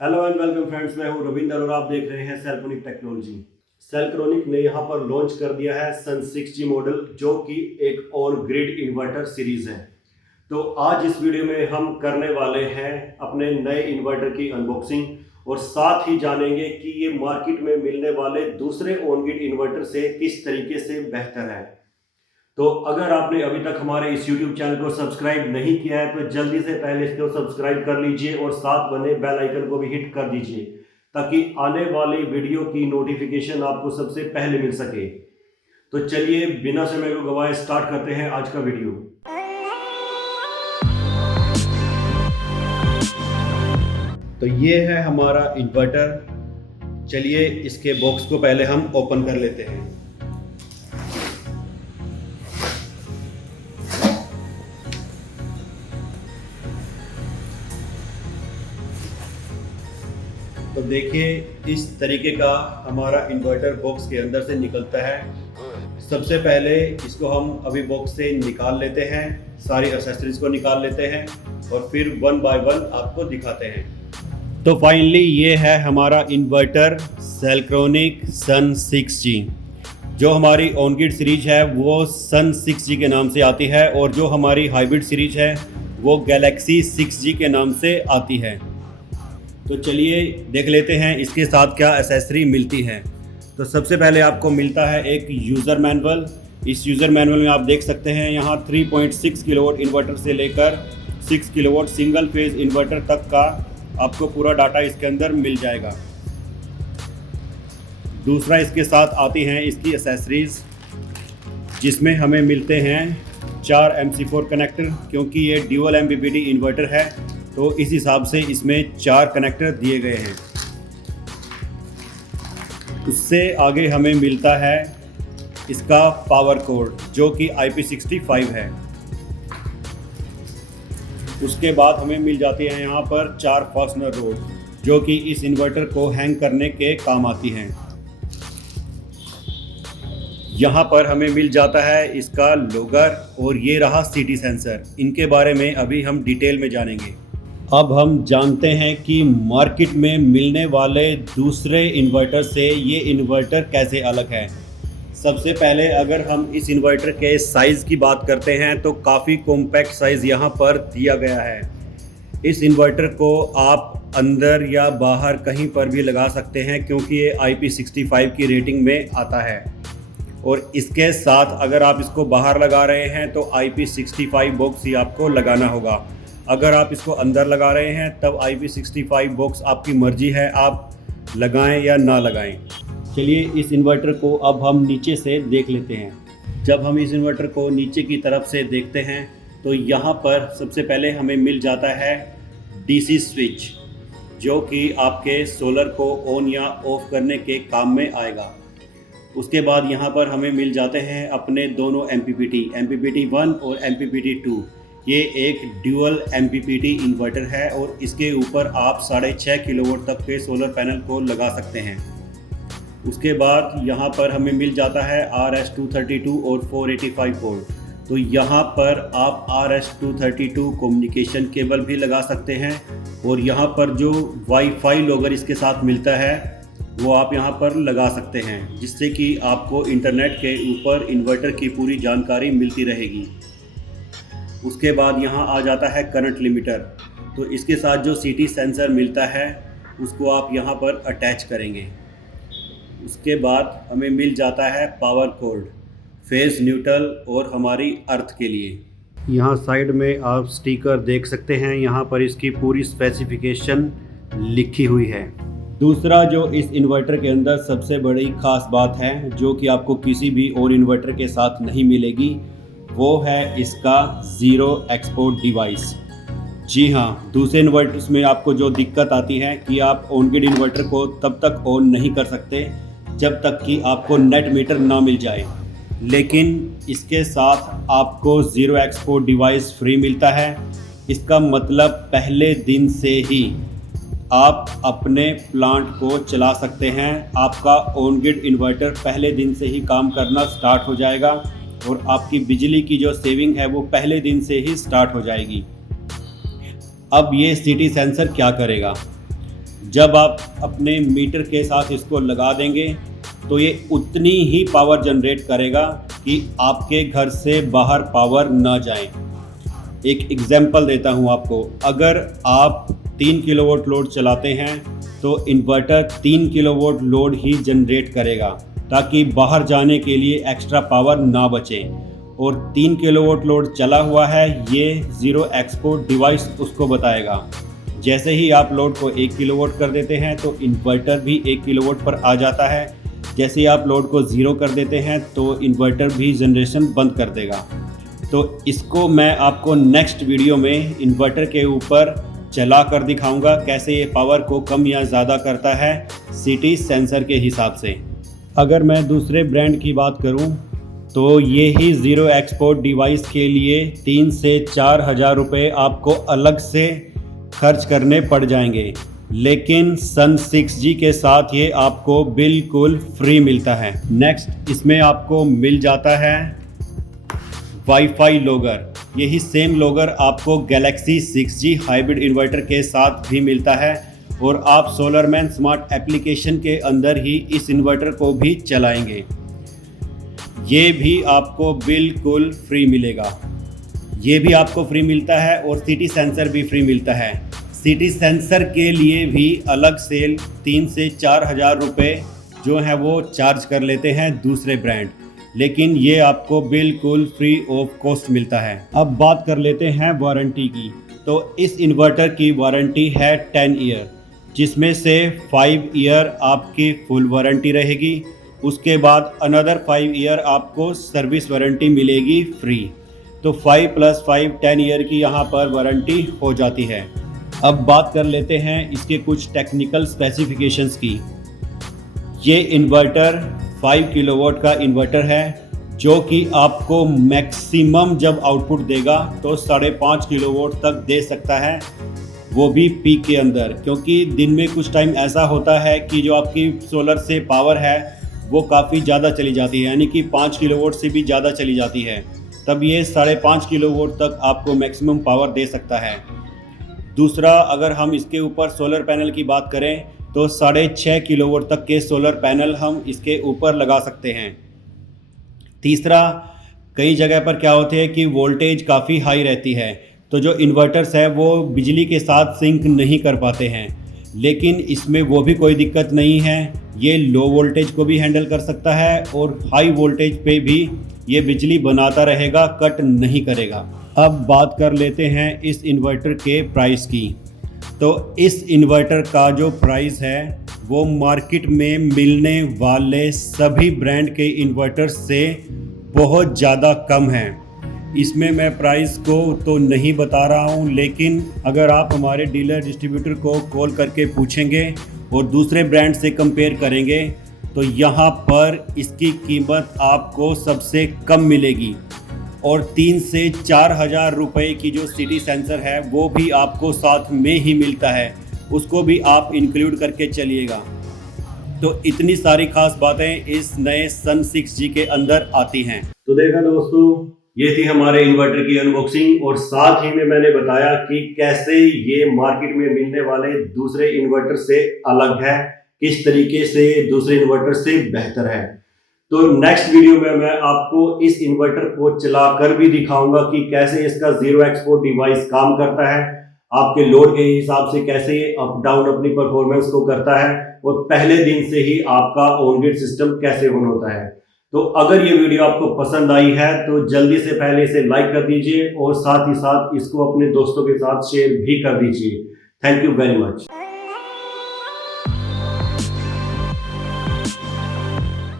Hello and welcome friends, मैं हूं रविंदर और आप देख रहे हैं सेलक्रोनिक टेक्नोलॉजी। सेलक्रोनिक ने यहां पर लॉन्च कर दिया है सन 6G मॉडल, जो कि एक ऑन ग्रिड इन्वर्टर सीरीज है। तो आज इस वीडियो में हम करने वाले हैं अपने नए इन्वर्टर की अनबॉक्सिंग और साथ ही जानेंगे कि ये मार्केट में मिलने वाले दूसरे ऑन ग्रिड इन्वर्टर से किस तरीके से बेहतर है। तो अगर आपने अभी तक हमारे इस YouTube चैनल को सब्सक्राइब नहीं किया है तो जल्दी से पहले इसको सब्सक्राइब कर लीजिए और साथ बने बेल आइकन को भी हिट कर दीजिए ताकि आने वाली वीडियो की नोटिफिकेशन आपको सबसे पहले मिल सके। तो चलिए बिना समय को गवाए स्टार्ट करते हैं आज का वीडियो। तो ये है हमारा इन्वर्टर। चलिए इसके बॉक्स को पहले हम ओपन कर लेते हैं। तो देखिए इस तरीके का हमारा इन्वर्टर बॉक्स के अंदर से निकलता है। सबसे पहले इसको हम अभी बॉक्स से निकाल लेते हैं, सारी एक्सेसरीज को निकाल लेते हैं और फिर वन बाय वन आपको दिखाते हैं। तो फाइनली ये है हमारा इन्वर्टर सेलक्रोनिक सन 6G। जो हमारी ऑन ग्रिड सीरीज है वो सन 6G के नाम से आती है और जो हमारी हाइब्रिड सीरीज है वो गैलेक्सी 6G के नाम से आती है। तो चलिए देख लेते हैं इसके साथ क्या एसेसरी मिलती है। तो सबसे पहले आपको मिलता है एक यूज़र मैनुअल। इस यूज़र मैनुअल में आप देख सकते हैं यहाँ 3.6 किलोवाट इन्वर्टर से लेकर 6 किलोवाट सिंगल फेज इन्वर्टर तक का आपको पूरा डाटा इसके अंदर मिल जाएगा। दूसरा इसके साथ आती हैं इसकी एसेसरीज़, जिसमें हमें मिलते हैं 4 MC4 कनेक्टर। क्योंकि ये ड्यूअल MPPT इन्वर्टर है तो इस हिसाब से इसमें 4 कनेक्टर दिए गए हैं। उससे आगे हमें मिलता है इसका पावर कोड, जो कि IP65 है। उसके बाद हमें मिल जाती है यहाँ पर 4 फास्टनर रोड, जो कि इस इन्वर्टर को हैंग करने के काम आती हैं। यहाँ पर हमें मिल जाता है इसका लोगर और ये रहा सिटी सेंसर। इनके बारे में अभी हम डिटेल में जानेंगे। अब हम जानते हैं कि मार्केट में मिलने वाले दूसरे इन्वर्टर से ये इन्वर्टर कैसे अलग है। सबसे पहले अगर हम इस इन्वर्टर के साइज़ की बात करते हैं तो काफ़ी कॉम्पैक्ट साइज़ यहाँ पर दिया गया है। इस इन्वर्टर को आप अंदर या बाहर कहीं पर भी लगा सकते हैं क्योंकि ये IP65 की रेटिंग में आता है। और इसके साथ अगर आप इसको बाहर लगा रहे हैं तो IP65 बॉक्स ही आपको लगाना होगा। अगर आप इसको अंदर लगा रहे हैं तब IP65 बॉक्स आपकी मर्जी है, आप लगाएं या ना लगाएं। चलिए इस इन्वर्टर को अब हम नीचे से देख लेते हैं। जब हम इस इन्वर्टर को नीचे की तरफ से देखते हैं तो यहाँ पर सबसे पहले हमें मिल जाता है DC स्विच, जो कि आपके सोलर को ऑन या ऑफ करने के काम में आएगा। उसके बाद यहाँ पर हमें मिल जाते हैं अपने दोनों MPPT 1 और MPPT 2। ये एक ड्यूअल MPPT इन्वर्टर है और इसके ऊपर आप 6.5 किलोवाट तक के सोलर पैनल को लगा सकते हैं। उसके बाद यहाँ पर हमें मिल जाता है RS-232 और 485 पोर्ट। तो यहाँ पर आप RS-232 कम्युनिकेशन केबल भी लगा सकते हैं और यहाँ पर जो वाईफाई लॉगर इसके साथ मिलता है वो आप यहाँ पर लगा सकते हैं, जिससे कि आपको इंटरनेट के ऊपर इन्वर्टर की पूरी जानकारी मिलती रहेगी। उसके बाद यहाँ आ जाता है करंट लिमिटर। तो इसके साथ जो सिटी सेंसर मिलता है उसको आप यहाँ पर अटैच करेंगे। उसके बाद हमें मिल जाता है पावर कोड, फेज न्यूट्रल और हमारी अर्थ के लिए। यहाँ साइड में आप स्टिकर देख सकते हैं, यहाँ पर इसकी पूरी स्पेसिफिकेशन लिखी हुई है। दूसरा जो इस इन्वर्टर के अंदर सबसे बड़ी ख़ास बात है, जो कि आपको किसी भी और इन्वर्टर के साथ नहीं मिलेगी, वो है इसका ज़ीरो एक्सपोर्ट डिवाइस। जी हाँ, दूसरे इन्वर्टर्स में आपको जो दिक्कत आती है कि आप ऑन ग्रिड इन्वर्टर को तब तक ऑन नहीं कर सकते जब तक कि आपको नेट मीटर ना मिल जाए, लेकिन इसके साथ आपको ज़ीरो एक्सपोर्ट डिवाइस फ्री मिलता है। इसका मतलब पहले दिन से ही आप अपने प्लांट को चला सकते हैं। आपका ऑन ग्रिड इन्वर्टर पहले दिन से ही काम करना स्टार्ट हो जाएगा और आपकी बिजली की जो सेविंग है वो पहले दिन से ही स्टार्ट हो जाएगी। अब ये सिटी सेंसर क्या करेगा? जब आप अपने मीटर के साथ इसको लगा देंगे तो ये उतनी ही पावर जनरेट करेगा कि आपके घर से बाहर पावर ना जाए। एक एग्जांपल देता हूँ आपको, अगर आप 3 किलोवाट लोड चलाते हैं तो इन्वर्टर 3 किलोवाट लोड ही जनरेट करेगा ताकि बाहर जाने के लिए एक्स्ट्रा पावर ना बचे। और 3 किलोवाट लोड चला हुआ है, ये ज़ीरो एक्सपोर्ट डिवाइस उसको बताएगा। जैसे ही आप लोड को 1 किलोवाट कर देते हैं तो इन्वर्टर भी 1 किलोवाट पर आ जाता है। जैसे ही आप लोड को ज़ीरो कर देते हैं तो इन्वर्टर भी जनरेशन बंद कर देगा। तो इसको मैं आपको नेक्स्ट वीडियो में इन्वर्टर के ऊपर चला कर दिखाऊंगा कैसे ये पावर को कम या ज़्यादा करता है सिटी सेंसर के हिसाब से। अगर मैं दूसरे ब्रांड की बात करूं तो ये ही ज़ीरो एक्सपोर्ट डिवाइस के लिए 3 से 4 हज़ार रुपये आपको अलग से खर्च करने पड़ जाएंगे, लेकिन सन 6G के साथ ये आपको बिल्कुल फ्री मिलता है। नेक्स्ट इसमें आपको मिल जाता है वाईफाई लॉगर। यही सेम लॉगर आपको गैलेक्सी 6G हाइब्रिड इन्वर्टर के साथ भी मिलता है और आप सोलरमैन स्मार्ट एप्लीकेशन के अंदर ही इस इन्वर्टर को भी चलाएंगे। ये भी आपको बिल्कुल फ्री मिलेगा। ये भी आपको फ्री मिलता है और सिटी सेंसर भी फ्री मिलता है। सिटी सेंसर के लिए भी अलग से 3 से 4 हज़ार रुपये जो है वो चार्ज कर लेते हैं दूसरे ब्रांड, लेकिन ये आपको बिल्कुल फ्री ऑफ कॉस्ट मिलता है। अब बात कर लेते हैं वारंटी की। तो इस इन्वर्टर की वारंटी है 10 ईयर, जिसमें से 5 ईयर आपकी फुल वारंटी रहेगी। उसके बाद अनदर 5 ईयर आपको सर्विस वारंटी मिलेगी फ्री। तो 5 + 5 10 ईयर की यहाँ पर वारंटी हो जाती है। अब बात कर लेते हैं इसके कुछ टेक्निकल स्पेसिफिकेशंस की। ये इन्वर्टर 5 किलोवाट का इन्वर्टर है जो कि आपको मैक्सिमम जब आउटपुट देगा तो 5.5 किलोवाट तक दे सकता है, वो भी पीक के अंदर। क्योंकि दिन में कुछ टाइम ऐसा होता है कि जो आपकी सोलर से पावर है वो काफ़ी ज़्यादा चली जाती है, यानी कि 5 किलोवाट से भी ज़्यादा चली जाती है, तब ये 5.5 किलोवाट तक आपको मैक्सिमम पावर दे सकता है। दूसरा, अगर हम इसके ऊपर सोलर पैनल की बात करें तो 6.5 किलोवाट तक के सोलर पैनल हम इसके ऊपर लगा सकते हैं। तीसरा, कई जगह पर क्या होते हैं कि वोल्टेज काफ़ी हाई रहती है, तो जो इन्वर्टर्स है वो बिजली के साथ सिंक नहीं कर पाते हैं, लेकिन इसमें वो भी कोई दिक्कत नहीं है। ये लो वोल्टेज को भी हैंडल कर सकता है और हाई वोल्टेज पे भी ये बिजली बनाता रहेगा, कट नहीं करेगा। अब बात कर लेते हैं इस इन्वर्टर के प्राइस की। तो इस इन्वर्टर का जो प्राइस है वो मार्केट में मिलने वाले सभी ब्रांड के इन्वर्टर्स से बहुत ज़्यादा कम है। इसमें मैं प्राइस को तो नहीं बता रहा हूँ, लेकिन अगर आप हमारे डीलर डिस्ट्रीब्यूटर को कॉल करके पूछेंगे और दूसरे ब्रांड से कंपेयर करेंगे तो यहाँ पर इसकी कीमत आपको सबसे कम मिलेगी। और 3 से 4 हज़ार रुपये की जो सिटी सेंसर है वो भी आपको साथ में ही मिलता है, उसको भी आप इंक्लूड करके चलिएगा। तो इतनी सारी खास बातें इस नए सन 6G के अंदर आती हैं। तो देखा दोस्तों, ये थी हमारे इन्वर्टर की अनबॉक्सिंग और साथ ही में मैंने बताया कि कैसे ये मार्केट में मिलने वाले दूसरे इन्वर्टर से अलग है, किस तरीके से दूसरे इन्वर्टर से बेहतर है। तो नेक्स्ट वीडियो में मैं आपको इस इन्वर्टर को चलाकर भी दिखाऊंगा कि कैसे इसका ज़ीरो एक्सपोर्ट डिवाइस काम करता है, आपके लोड के हिसाब से कैसे ये अप डाउन अपनी परफॉर्मेंस को करता है और पहले दिन से ही आपका ऑन ग्रिड सिस्टम कैसे ऑन होता है। तो अगर ये वीडियो आपको पसंद आई है तो जल्दी से पहले इसे लाइक कर दीजिए और साथ ही साथ इसको अपने दोस्तों के साथ शेयर भी कर दीजिए। Thank you very much.